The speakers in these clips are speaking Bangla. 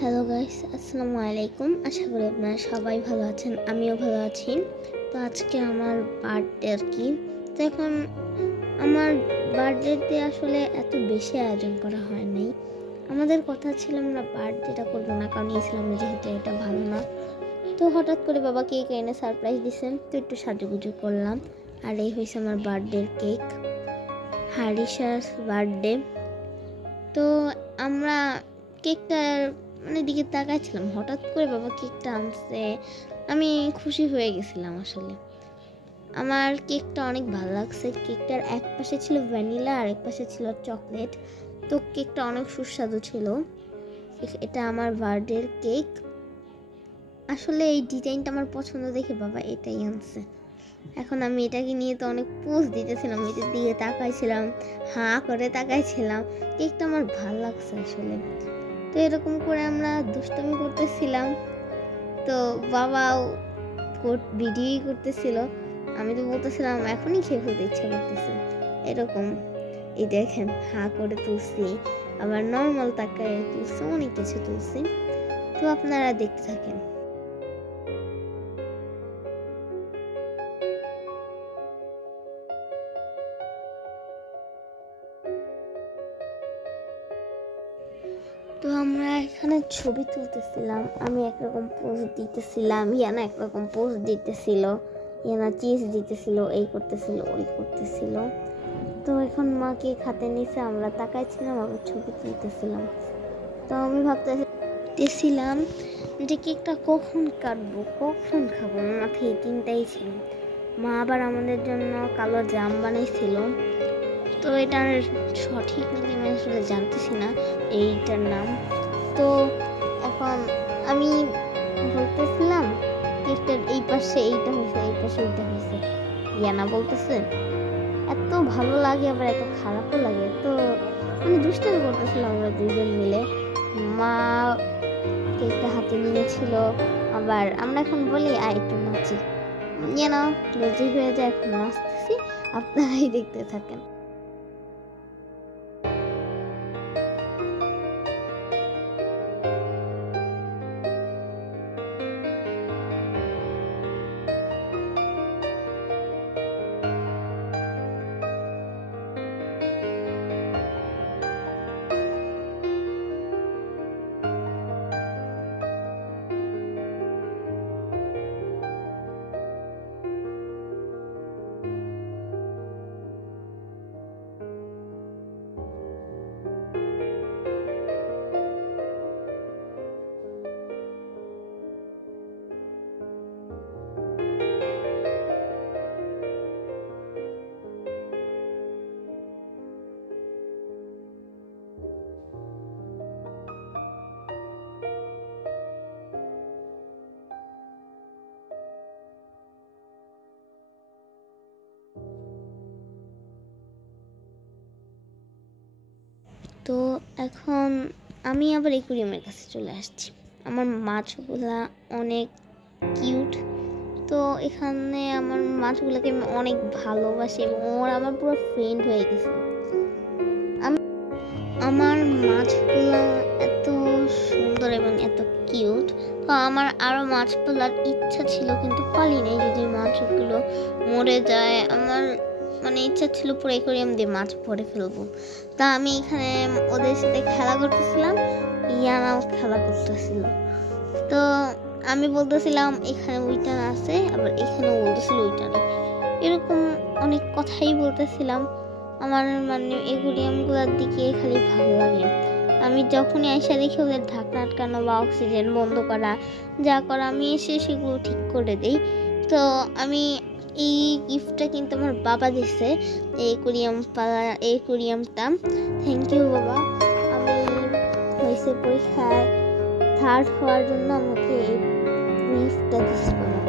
হ্যালো গাইস, আসসালামু আলাইকুম। আশা করি আপনারা সবাই ভালো আছেন, আমিও ভালো আছি। তো আজকে আমার বার্থডে আর কি। তো এখন আমার বার্থডেতে আসলে এত বেশি আয়োজন করা হয় নাই। আমাদের কথা ছিল আমরা বার্থডেটা করবো না, কারণ ইসলামে যেহেতু এটা ভালো না। তো হঠাৎ করে বাবা কেক এনে সারপ্রাইজ দিয়েছেন, তো একটু সাজুগুজু করলাম। আর এই হয়েছে আমার বার্থডের কেক, হারিসার বার্থডে। তো আমরা কেকটার দিকে তাকাইছিলাম, হঠাৎ করে বাবা কেকটা আনছে, আমি খুশি হয়ে গেছিলাম। আসলে আমার কেকটা অনেক ভালো লাগছে। কেকটার এক পাশে ছিল ভ্যানিলা আর এক পাশে ছিল চকলেট। তো কেকটা অনেক সুস্বাদু ছিল। এটা আমার বার্থডের কেক। আসলে এই ডিজাইনটা আমার পছন্দ দেখে বাবা এটাই আনছে। এখন আমি এটাকে নিয়ে তো অনেক পোজ দিতেছিলাম, এটার দিকে তাকাইছিলাম, হাঁ করে তাকাইছিলাম। কেকটা আমার ভালো লাগছে আসলে। তো এরকম করে আমরা দুষ্টামি করতেছিলাম। তো বাবাও ভিডিও করতেছিল, আমি তো বলতেছিলাম এখনই খেয়ে ফেলতে ইচ্ছা করতেছে। এরকম এই দেখেন, হাঁ করে তুলছি, আবার নর্মাল তাকায় তুলছি, অনেক কিছু তুলছি। তো আপনারা দেখতে থাকেন। তো আমরা এখানে ছবি তুলতেছিলাম, আমি একরকম পোজ দিতেছিলাম, ইয়ানা একরকম পোজ দিতেছিল, ইয়ানা চিজ দিতেছিল, এই করতেছিল ওই করতেছিল। তো এখন মাকে খাতে নিচে আমরা তাকাইছিলাম, আবার ছবি তুলতেছিলাম। তো আমি ভাবতেছিলাম যে কেকটা কখন কাটবো, কখন খাবো, মাথায় চিন্তাই ছিল। মা আবার আমাদের জন্য কালো জাম বানাইছিল। তো এটার সঠিক নাকি আমি আসলে জানতেছি না এইটার নাম। তো এখন আমি বলতেছিলাম কেকটার এই পাশে এইটা হয়েছে, এই পাশে এইটা হয়েছে। ইয়ানা বলতেছে এত ভালো লাগে আবার এত খারাপও লাগে। তো আমি দুষ্টামি করতেছিলাম আমরা দুইজন মিলে। মা কেকটা হাতে নিয়েছিল, আবার আমরা এখন বলি একটু নাচি, ইয়ানা রেডি হয়ে যায়, এখন নাচতেছি, আপনারাই দেখতে থাকেন। তো এখন আমি আবার একুরিয়ামের কাছে চলে আসছি। আমার মাছগুলা অনেক কিউট। তো এখানে আমার মাছগুলোকে আমি অনেক ভালোবাসি এবং ওরা আমার পুরো ফ্রেন্ড হয়ে গেছে। আমার মাছগুলো এত সুন্দর এবং এত কিউট। তো আমার আরো মাছ পালার ইচ্ছা ছিল, কিন্তু পালি নাই। যদি মাছগুলো মরে যায়, আমার ইচ্ছা ছিল পুরো অ্যাকোয়ারিয়াম দিয়ে মাছ ভরে ফেলবো। তা আমি এখানে ওদের সাথে খেলা করতেছিলাম, ইয়ানাও খেলা করতেছিল। তো আমি বলতেছিলাম এখানে উইটান আছে, আবার এখানেও বলতেছিল উইটান, এরকম অনেক কথাই বলতেছিলাম। আমার অ্যাকোয়ারিয়ামগুলোর দিকে খালি ভালো লাগে। আমি যখনই আইসা দেখি ওদের ঢাকনা আটকানো বা অক্সিজেন বন্ধ করা যা করা, আমি এসে সেগুলো ঠিক করে দিই। তো আমি এই গিফটটা কিন্তু আমার বাবা দিচ্ছে, অ্যাকোয়ারিয়ামটা। থ্যাংক ইউ বাবা। আমি হয়েছে পরীক্ষায় থার্ড হওয়ার জন্য আমাকে এই গিফটটা দিচ্ছে বাবা।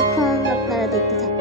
এখন আপনারা দেখতে থাকুন।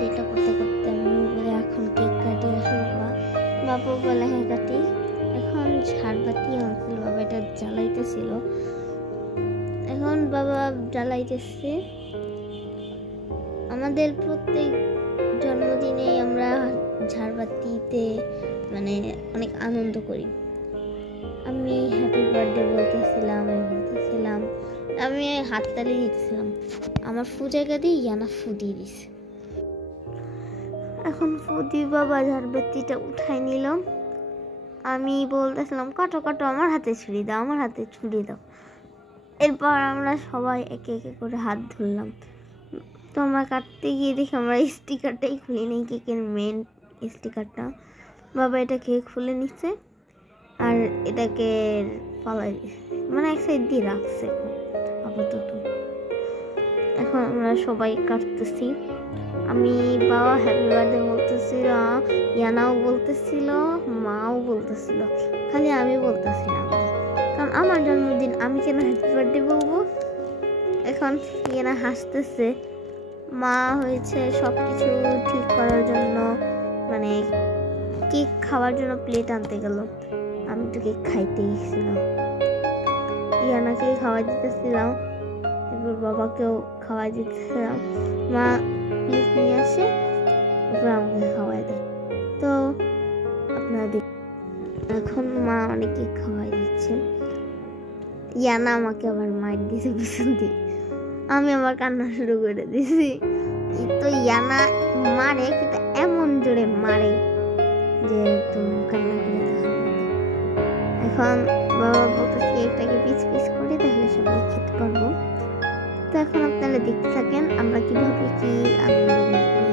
সেটা করতে করতে আমি বলে এখন কেক কাটি আসলে বাবা বলে হ্যাঁ কাটি। এখন ঝাড়বাতি আনছিল, বাবা এটা জ্বালাইতেছিল, এখন বাবা জ্বালাইতেছে। আমাদের প্রত্যেক জন্মদিনে আমরা ঝাড়বাতিতে মানে অনেক আনন্দ করি। আমি হ্যাপি বার্থডে বলতেছিলাম, আমি হাততালি দিতেছিলাম। আমার ফু জায়গা দিয়ে ইয়ানা ফু দিয়ে দিছে। এখন ফু দিয়ে বাবা ঝাড়বাতিটা উঠাই নিল। আমি বলতেছিলাম কাটো কাটো, আমার হাতে ছুরি দাও, আমার হাতে ছুরি দাও। এরপর আমরা সবাই একে একে করে হাত ধরলাম। তো আমরা কাটতে গিয়ে দেখি আমরা স্টিকারটাই খুলি নেই, কেকের মেন স্টিকারটা। বাবা এটাকে খুলে নিচ্ছে আর এটাকে পালাই মানে এক সাইড দিয়ে রাখছে আপাতত। এখন আমরা সবাই কাটতেছি। আমি বাবা হ্যাপি বার্থডে বলতেছিল, ইয়ানাও বলতেছিল, মাও বলতেছিল, খালি আমি বলতেছিলাম কারণ আমার জন্মদিন, আমি কেন হ্যাপি বার্থডে বলবো। এখন ইয়ানা হাসতেছে। মা হয়েছে সব কিছু ঠিক করার জন্য, মানে কেক খাওয়ার জন্য প্লেট আনতে গেল। আমি তো কেক খাইতে গেছিলাম, ইয়ানাকে খাওয়াই দিতেছিলাম, এরপর বাবাকেও খাওয়াই দিতেছিলাম। মা প্লেট নিয়ে আসে, এরপর আমাকে খাওয়াই দেয়। তো আপনাদের এখন মা অনেক কেক খাওয়াই দিচ্ছে। ইয়ানা আমাকে আবার মাইর দিয়েছে পিছন দিয়ে, আমি আবার কান্না শুরু করে দিয়েছি। তো ইয়ানা মারে, কিন্তু এমন জোরে মারে যে একদম কান্না করে দেখার মতো। এখন বাবা বলতেছে কেকটাকে পিস পিস করে তাহলে সবাই খেতে পারবো। তো এখন আপনারা দেখতে থাকেন আমরা কিভাবে কি আনন্দ করি।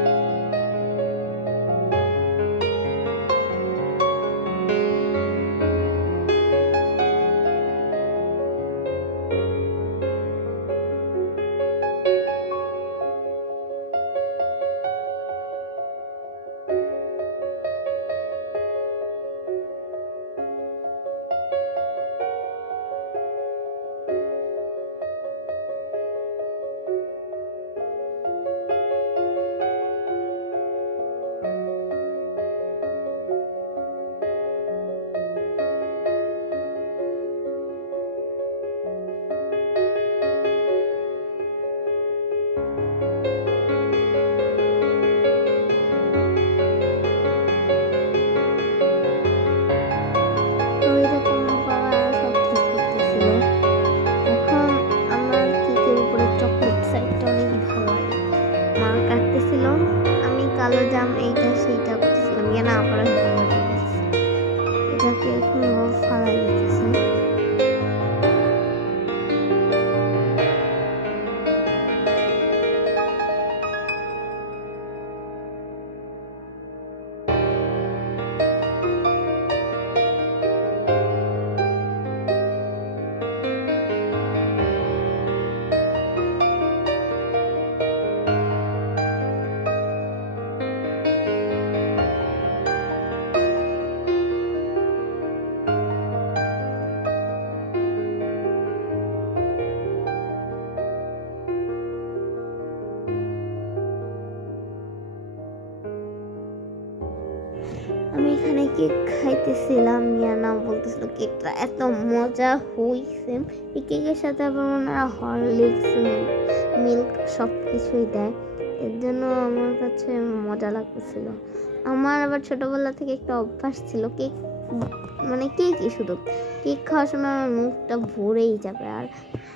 আমি কালো জাম এইটা সেইটা করতেছিলাম, না আবার এটাকে এখন ফালাই দিতেছে। আমি এখানে কেক খাইতেছিলাম, ইয়ানা বলতেছিল কেকটা এত মজা হইছে। এই কেকের সাথে আবার ওনারা হরলিক্স মিল্ক সব কিছুই দেয়, এর জন্য আমার কাছে মজা লাগতেছিল। আমার আবার ছোটবেলা থেকে একটা অভ্যাস ছিল, কেক মানে কেকই শুধু কেক খাওয়ার সময় আমার মুখটা ভরেই যাবে আর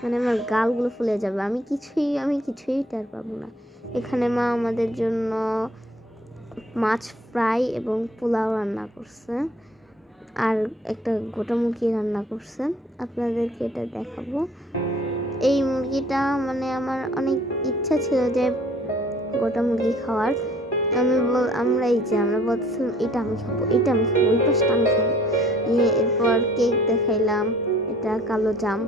মানে আমার গালগুলো ফুলে যাবে, আমি কিছুই টের পাবো না। এখানে মা আমাদের জন্য মাছ ফ্রাই এবং পোলাও রান্না করছে আর একটা গোটা মুরগি রান্না করছে, আপনাদেরকে এটা দেখাবো। এই মুরগিটা মানে আমার অনেক ইচ্ছা ছিল যে গোটা মুরগি খাওয়ার। আমরা বলছিলাম এটা আমি খাবো, ওই পাশটা আমি খাবো। এরপর কেক দেখাইলাম, এটা কালো জাম।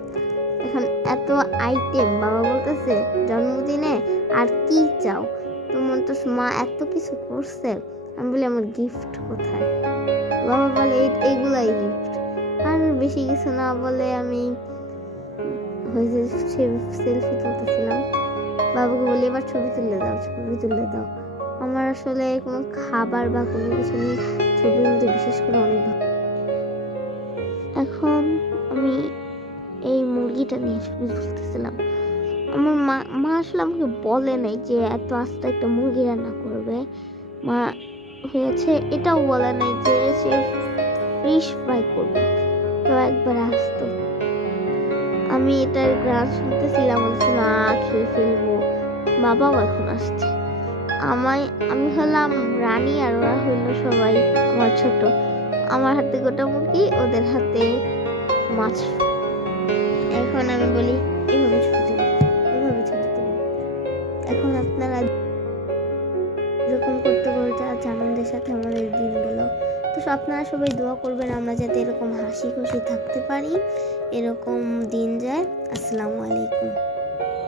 এখন এত আইটেম, বাবা বলতেছে জন্মদিনে আর কি চাও, তোমার তো মা এত কিছু করছে। আমি বলি আমার গিফট কোথায়, বাবা বলে এইগুলাই গিফট, আর বেশি কিছু না বলে আমি সেলফি তুলতেছিলাম। বাবাকে বলি এবার ছবি তুলে দাও। আমার আসলে কোনো খাবার বা কোনো কিছু নিয়ে ছবি তুলতে বিশেষ করে অনেক ভালো। এখন আমি এই মুরগিটা নিয়ে ছবি তুলতেছিলাম। আমার মা আসলে আমাকে বলে নাই যে এত আস্তে একটা মুরগি রান্না করবে। মা হয়েছে এটাও বলে নাই যে সে ফিশ ফ্রাই করবে, তো একবার আসতো। আমি এটার গ্রান শুনতেছিলাম, খেয়ে ফেলবো। বাবাও এখন আসছে। আমি হলাম রানী আর ওরা হইল সবাই আমার ছোট। আমার হাতে গোটা মুরগি, ওদের হাতে মাছ। এখন আমি বলি এভাবে ছবি তুলি, এভাবে ছবি তুলি। এখন আপনারা এরকম করতে করতে আজ আনন্দের সাথে আমাদের দিন গেল। তো আপনারা সবাই দোয়া করবেন আমরা যাতে এরকম হাসি খুশি থাকতে পারি, এরকম দিন যায়। আসসালামু আলাইকুম।